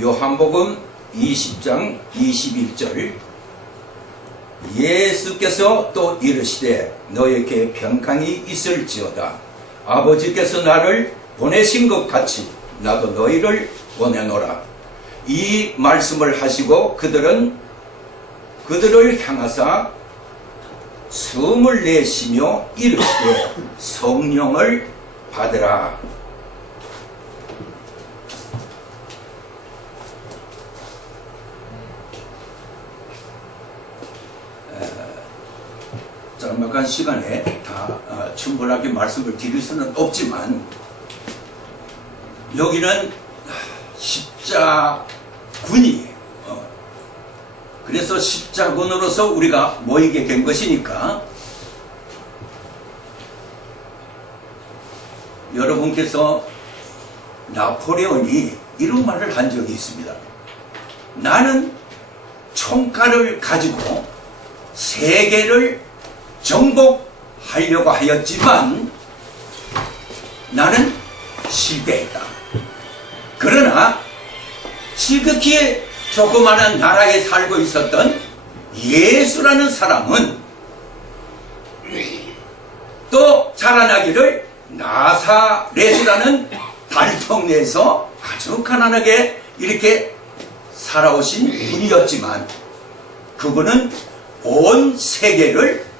요한복음 20장 21절 예수께서 또 이르시되 너에게 평강이 있을지어다. 아버지께서 나를 보내신 것 같이 나도 너희를 보내노라. 이 말씀을 하시고 그들을 향하사 숨을 내쉬며 이르시되 성령을 받으라. 짤막한 시간에 다 충분하게 말씀을 드릴 수는 없지만 여기는 십자군이에요. 그래서 십자군으로서 우리가 모이게 된 것이니까 여러분께서 나폴레온이 이런 말을 한 적이 있습니다. 나는 총칼을 가지고 세계를 정복하려고 하였지만 나는 실패했다. 그러나 지극히 조그마한 나라에 살고 있었던 예수라는 사람은 또 자라나기를 나사렛이라는 달동네에서 아주 가난하게 이렇게 살아오신 분이었지만 그분은 온 세계를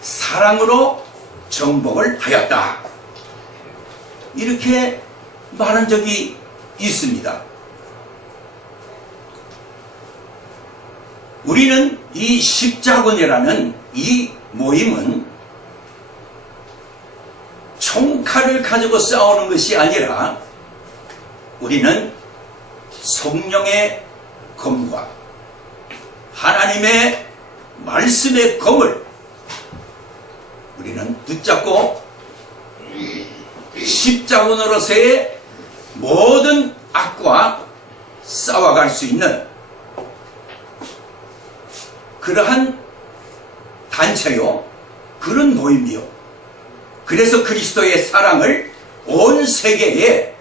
사랑으로 정복을 하였다. 이렇게 말한 적이 있습니다. 우리는 이 십자군이라는 이 모임은 총칼을 가지고 싸우는 것이 아니라 우리는 성령의 검과 하나님의 말씀의 검을 우리는 붙잡고 십자군으로서의 모든 악과 싸워갈 수 있는 그러한 단체요, 그런 모임이요. 그래서 그리스도의 사랑을 온 세계에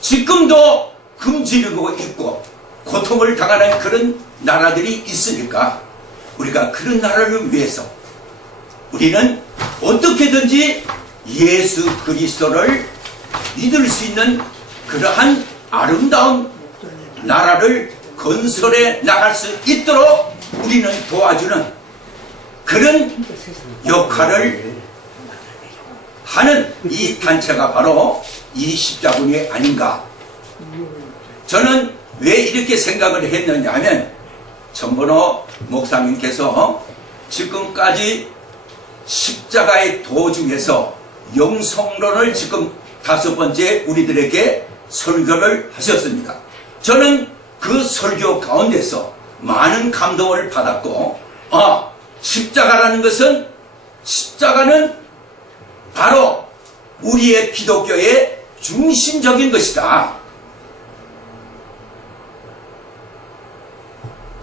지금도 금지르고 있고 고통을 당하는 그런 나라들이 있으니까 우리가 그런 나라를 위해서 우리는 어떻게든지 예수 그리스도를 믿을 수 있는 그러한 아름다운 나라를 건설해 나갈 수 있도록 우리는 도와주는 그런 역할을 하는 이 단체가 바로 이 십자군이 아닌가. 저는 왜 이렇게 생각을 했느냐 하면 정번호 목사님께서 지금까지 십자가의 도중에서 영성론을 지금 5번째 우리들에게 설교를 하셨습니다. 저는 그 설교 가운데서 많은 감동을 받았고 십자가라는 것은 십자가는 바로 우리의 기독교의 중심적인 것이다.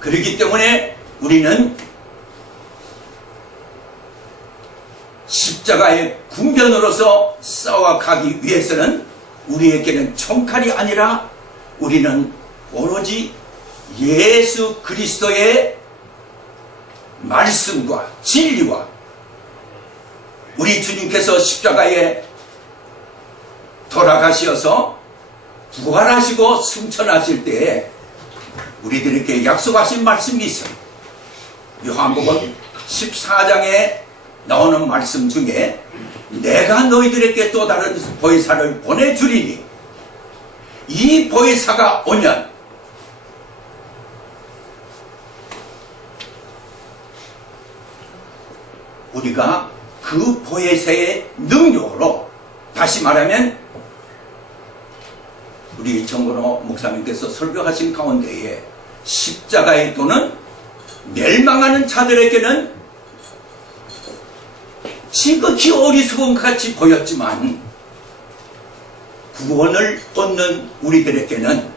그렇기 때문에 우리는 십자가의 군변으로서 싸워가기 위해서는 우리에게는 총칼이 아니라 우리는 오로지 예수 그리스도의 말씀과 진리와 우리 주님께서 십자가에 돌아가셔서 부활하시고 승천하실 때에 우리들에게 약속하신 말씀이 있어요. 요한복음 14장에 나오는 말씀 중에 내가 너희들에게 또 다른 보혜사를 보내주리니 이 보혜사가 오면 우리가 그 보혜사의 능력으로, 다시 말하면 우리 정건호 목사님께서 설교하신 가운데에 십자가의 도는 멸망하는 자들에게는 지극히 어리석은 같이 보였지만 구원을 얻는 우리들에게는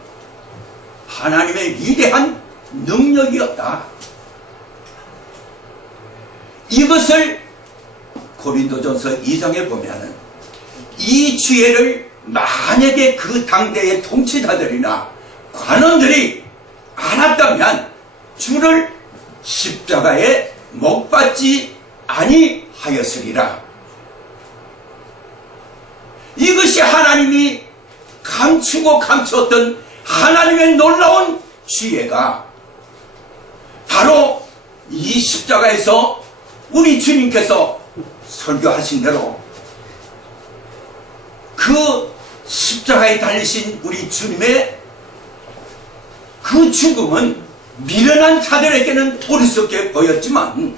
하나님의 위대한 능력이었다. 이것을 고린도전서 2장에 보면은 이 지혜를 만약에 그 당대의 통치자들이나 관원들이 알았다면 주를 십자가에 못 박지 아니하였으리라. 이것이 하나님이 감추고 감추었던 하나님의 놀라운 지혜가 바로 이 십자가에서 우리 주님께서 설교하신 대로 그 십자가에 달리신 우리 주님의 그 죽음은 미련한 자들에게는 어리석게 보였지만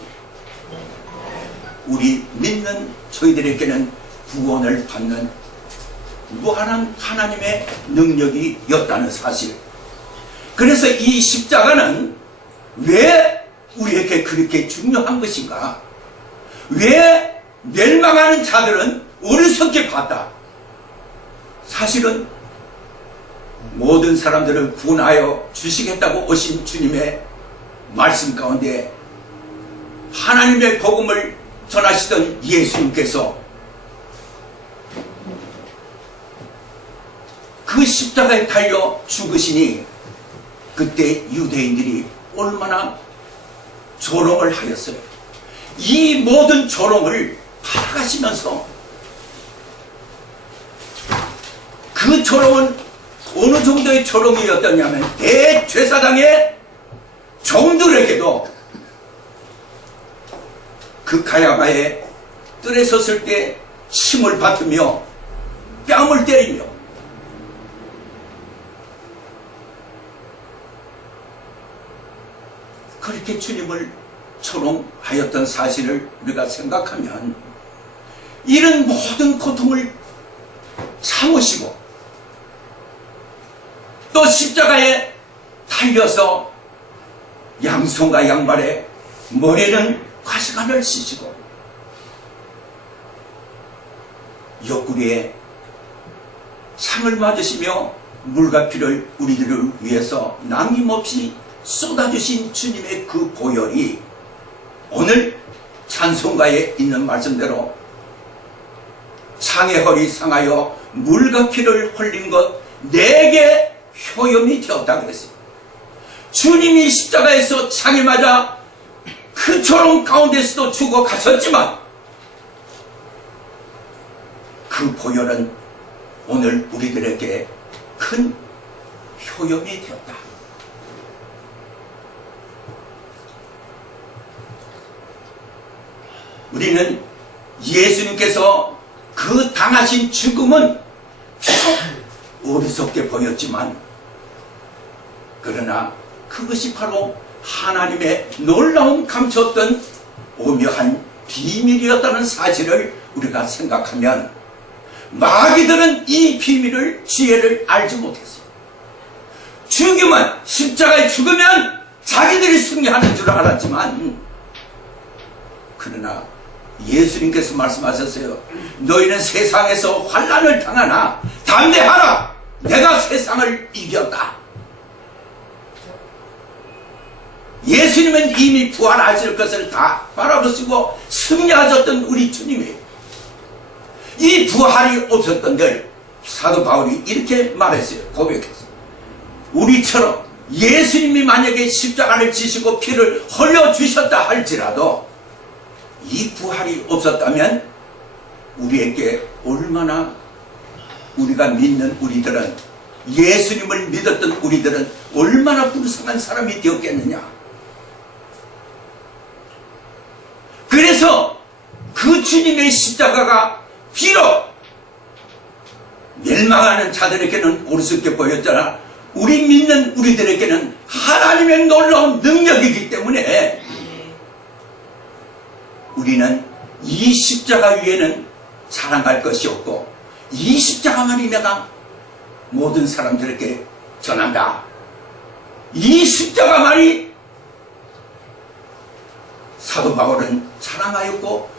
우리 믿는 저희들에게는 구원을 받는 무한한 하나님의 능력이었다는 사실. 그래서 이 십자가는 왜 우리에게 그렇게 중요한 것인가? 왜 멸망하는 자들은 어리석게 봤다? 사실은 모든 사람들을 구원하여 주시겠다고 오신 주님의 말씀 가운데 하나님의 복음을 전하시던 예수님께서 그 십자가에 달려 죽으시니 그때 유대인들이 얼마나 조롱을 하였어요. 이 모든 조롱을 받아가시면서 그 조롱은 어느 정도의 조롱이었더냐면 대제사장의 종들에게도 그 가야바의 뜰에 섰을 때 침을 뱉으며 뺨을 때리며 그렇게 주님을 조롱하였던 사실을 우리가 생각하면 이런 모든 고통을 참으시고 또 십자가에 달려서 양손과 양발에 머리는 가시관을 씌시고 옆구리에 창을 맞으시며 물과 피를 우리들을 위해서 남김없이 쏟아주신 주님의 그 보혈이 오늘 찬송가에 있는 말씀대로 창의 헐이 상하여 물과 피를 흘린 것 내게 효염이 되었다 그랬어요. 주님이 십자가에서 창에 맞아 그 조롱 가운데서도 죽어 가셨지만 그 보혈은 오늘 우리들에게 큰 효염이 되었다. 우리는 예수님께서 그 당하신 죽음은 어리석게 보였지만 그러나 그것이 바로 하나님의 놀라운 감췄던 오묘한 비밀이었다는 사실을 우리가 생각하면 마귀들은 이 비밀을 지혜를 알지 못했어요. 죽으면 십자가에 죽으면 자기들이 승리하는 줄 알았지만 그러나 예수님께서 말씀하셨어요. 너희는 세상에서 환난을 당하나 담대하라. 내가 세상을 이겼다. 예수님은 이미 부활하실 것을 다 바라보시고 승리하셨던 우리 주님이 이 부활이 없었던들 사도 바울이 이렇게 말했어요. 고백했어요. 우리처럼 예수님이 만약에 십자가를 지시고 피를 흘려주셨다 할지라도 이 부활이 없었다면 우리에게 얼마나 우리가 믿는 우리들은 예수님을 믿었던 우리들은 얼마나 불쌍한 사람이 되었겠느냐. 그래서 그 주님의 십자가가 비록 멸망하는 자들에게는 어리석게 보였잖아. 우리 믿는 우리들에게는 하나님의 놀라운 능력이기 때문에 우리는 이 십자가 위에는 자랑할 것이 없고 이 십자가만이 내가 모든 사람들에게 전한다. 이 십자가만이 사도 바울은 자랑하였고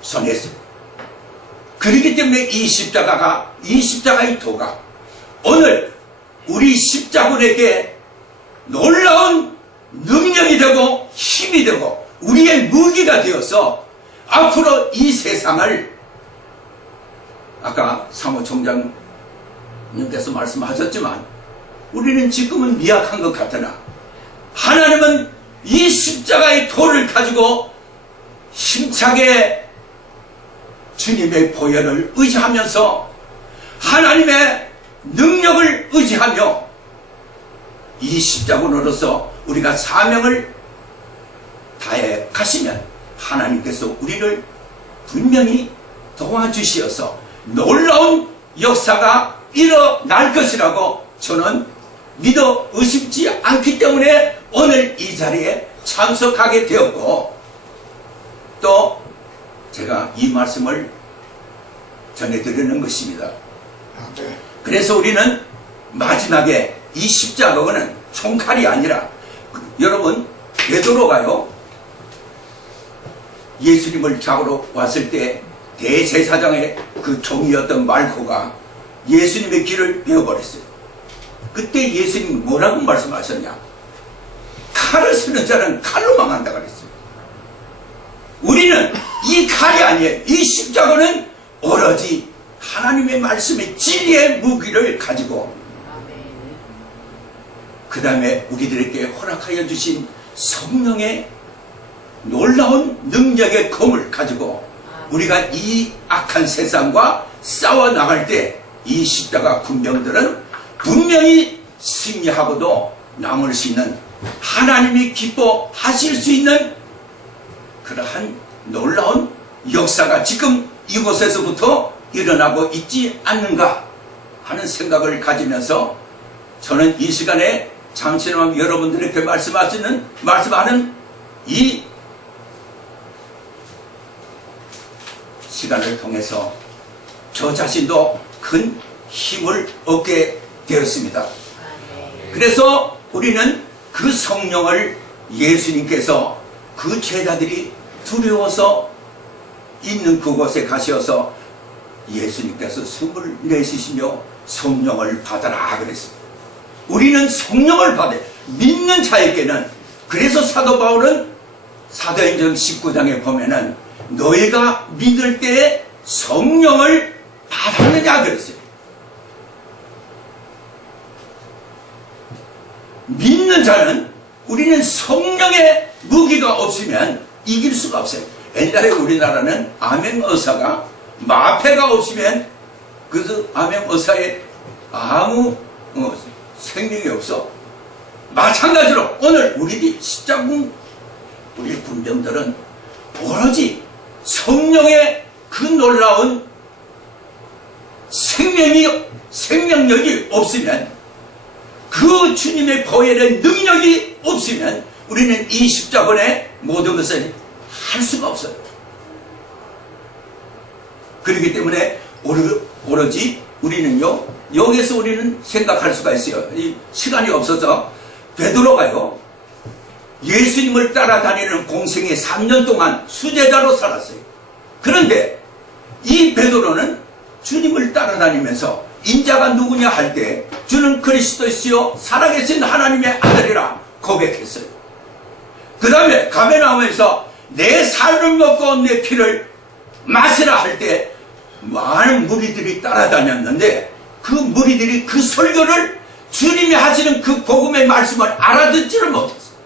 전했어요. 그렇기 때문에 이 십자가의 도가 오늘 우리 십자군에게 놀라운 능력이 되고 힘이 되고 우리의 무기가 되어서 앞으로 이 세상을 아까 사무총장님께서 말씀하셨지만 우리는 지금은 미약한 것 같으나 하나님은 이 십자가의 도를 가지고 힘차게 주님의 보혈을 의지하면서 하나님의 능력을 의지하며 이 십자군으로서 우리가 사명을 다해 가시면 하나님께서 우리를 분명히 도와주시어서 놀라운 역사가 일어날 것이라고 저는 믿어 의심치 않기 때문에 오늘 이 자리에 참석하게 되었고, 또 제가 이 말씀을 전해드리는 것입니다. 그래서 우리는 마지막에 이 십자가는 총칼이 아니라, 여러분 베드로가요 예수님을 잡으러 왔을 때 대제사장의 그 종이었던 말코가 예수님의 길을 베어버렸어요. 그때 예수님이 뭐라고 말씀하셨냐? 칼을 쓰는 자는 칼로 망한다 그랬어요. 우리는 이 칼이 아니에요. 이 십자가는 오로지 하나님의 말씀의 진리의 무기를 가지고, 그 다음에 우리들에게 허락하여 주신 성령의 놀라운 능력의 검을 가지고 우리가 이 악한 세상과 싸워 나갈 때 이 십자가 군병들은 분명히 승리하고도 남을 수 있는, 하나님이 기뻐하실 수 있는 그러한 놀라운 역사가 지금 이곳에서부터 일어나고 있지 않는가 하는 생각을 가지면서 저는 이 시간에 잠시나마 여러분들에게 말씀하는 이 시간을 통해서 저 자신도 큰 힘을 얻게 되었습니다. 그래서 우리는 그 성령을 예수님께서 그 제자들이 두려워서 있는 그곳에 가셔서 예수님께서 숨을 내쉬시며 성령을 받아라 그랬습니다. 우리는 성령을 받아요. 믿는 자에게는. 그래서 사도 바울은 사도행전 19장에 보면은 너희가 믿을 때에 성령을 받았느냐 그랬어요. 믿는 자는, 우리는 성령의 무기가 없으면 이길 수가 없어요. 옛날에 우리나라는 암행어사가 마패가 없으면 그 암행어사에 아무 생명이 없어. 마찬가지로 오늘 우리 십자군 우리 군병들은 오로지 성령의 그 놀라운 생명력이 없으면, 그 주님의 보혈의 능력이 없으면 우리는 이 십자군의 모든 것을 할 수가 없어요. 그렇기 때문에 오로지 우리는요, 여기서 우리는 생각할 수가 있어요. 이 시간이 없어서 베드로가요 예수님을 따라다니는 공생에 3년 동안 수제자로 살았어요. 그런데 이 베드로는 주님을 따라다니면서 인자가 누구냐 할 때 주는 그리스도시요 살아계신 하나님의 아들이라 고백했어요. 그 다음에 가베나움에서 내 살을 먹고 내 피를 마시라 할 때 많은 무리들이 따라다녔는데 그 무리들이 그 설교를, 주님이 하시는 그 복음의 말씀을 알아듣지를 못했어요.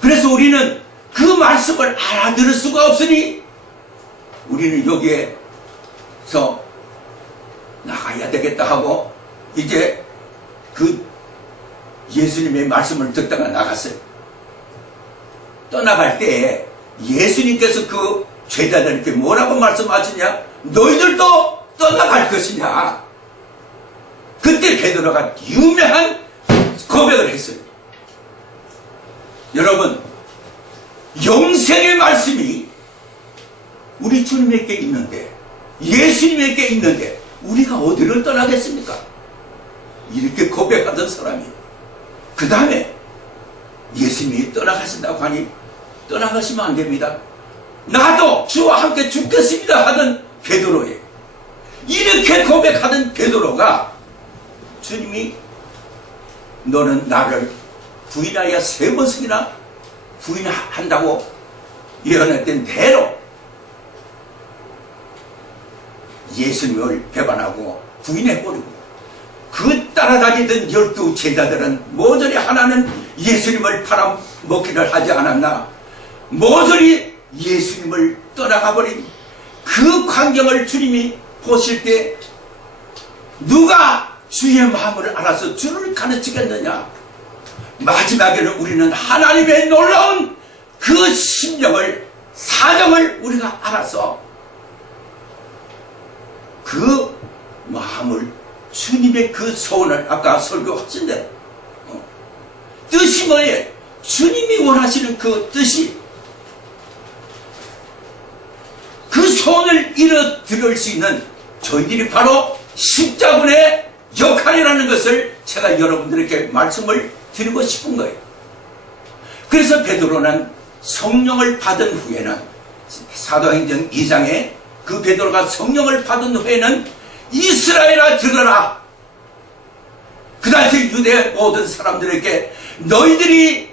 그래서 우리는 그 말씀을 알아들을 수가 없으니 우리는 여기에서 나가야 되겠다 하고 이제 그 예수님의 말씀을 듣다가 나갔어요. 떠나갈 때 예수님께서 그 제자들에게 뭐라고 말씀하시냐? 너희들도 떠나갈 것이냐? 그때 베드로가 유명한 고백을 했어요. 여러분, 영생의 말씀이 우리 주님에게 있는데, 예수님에게 있는데 우리가 어디를 떠나겠습니까? 이렇게 고백하던 사람이 그 다음에 예수님이 떠나가신다고 하니 떠나가시면 안 됩니다. 나도 주와 함께 죽겠습니다 하던 베드로예요. 이렇게 고백하던 베드로가 주님이 너는 나를 부인하여 3번씩이나 부인한다고 예언했던 대로 예수님을 배반하고 부인해버리고 그 따라다니던 12 제자들은 모조리 하나는 예수님을 팔아먹기를 하지 않았나, 모조리 예수님을 떠나가버린 그 광경을 주님이 보실 때 누가 주의 마음을 알아서 주를 가르치겠느냐. 마지막에는 우리는 하나님의 놀라운 그 심령을, 사정을 우리가 알아서 그 마음을, 주님의 그 소원을, 아까 설교하신 대로 뜻이 뭐예요? 주님이 원하시는 그 뜻이, 그 소원을 이뤄드릴 수 있는 저희들이 바로 십자군의 역할이라는 것을 제가 여러분들에게 말씀을 드리고 싶은 거예요. 그래서 베드로는 성령을 받은 후에는, 사도행전 2장에 그 베드로가 성령을 받은 후에는 이스라엘아 들어라. 그 당시 유대 모든 사람들에게 너희들이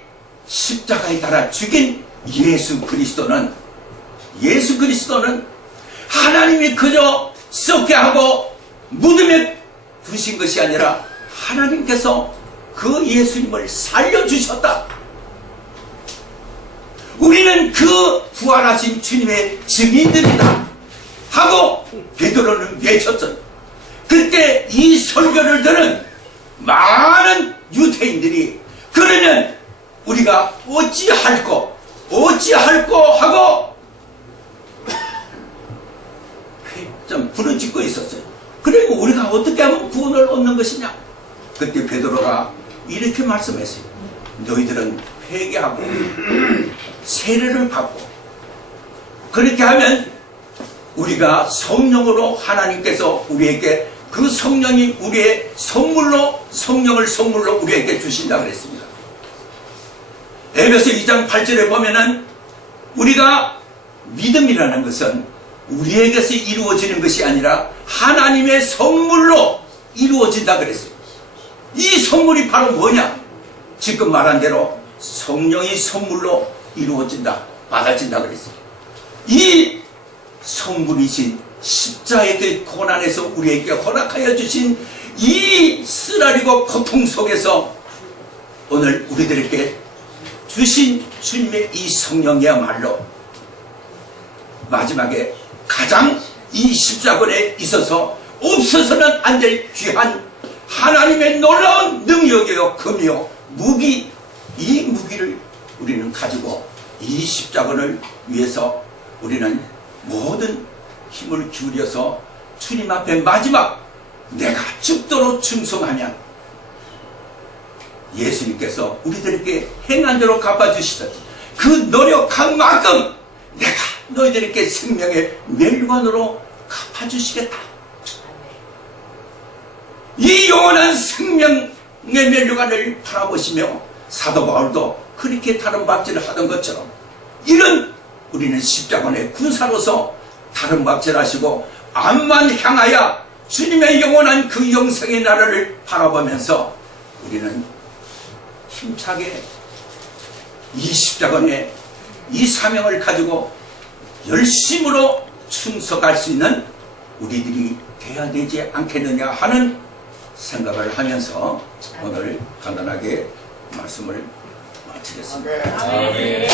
십자가에 달아 죽인 예수 그리스도는 하나님이 그저 썩게 하고 무덤에 두신 것이 아니라 하나님께서 그 예수님을 살려주셨다. 우리는 그 부활하신 주님의 증인들이다 하고 베드로는 외쳤던, 그때 이 설교를 들은 많은 유대인들이 그러면 우리가 어찌할꼬 하고 좀 부르짖고 있었어요. 그리고 우리가 어떻게 하면 구원을 얻는 것이냐. 그때 베드로가 이렇게 말씀했어요. 너희들은 회개하고 세례를 받고 그렇게 하면 우리가 성령으로, 하나님께서 우리에게 그 성령이 우리의 선물로, 성령을 선물로 우리에게 주신다 그랬습니다. 에베소 2장 8절에 보면은 우리가 믿음이라는 것은 우리에게서 이루어지는 것이 아니라 하나님의 선물로 이루어진다 그랬어요. 이 선물이 바로 뭐냐? 지금 말한 대로 성령이 선물로 이루어진다, 받아진다 그랬어요. 이 선물이신 십자가의 고난에서 우리에게 허락하여 주신 이 쓰라리고 고통 속에서 오늘 우리들에게 주신 주님의 이 성령이야말로 마지막에 가장 이 십자군에 있어서 없어서는 안 될 귀한 하나님의 놀라운 능력이요 금이요 무기, 이 무기를 우리는 가지고 이 십자군을 위해서 우리는 모든 힘을 기울여서 주님 앞에 마지막 내가 죽도록 충성하면 예수님께서 우리들에게 행한 대로 갚아주시듯 그 노력한 만큼 내가 너희들에게 생명의 멸관으로 갚아주시겠다. 이 영원한 생명의 멸관을 바라보시며 사도 바울도 그렇게 다른 박질을 하던 것처럼 이런 우리는 십자군의 군사로서 다른 박질 하시고 앞만 향하여 주님의 영원한 그 영생의 나라를 바라보면서 우리는 힘차게 이 십자군의 이 사명을 가지고 열심으로 충성할 수 있는 우리들이 돼야 되지 않겠느냐 하는 생각을 하면서 오늘 간단하게 말씀을 마치겠습니다. 아멘.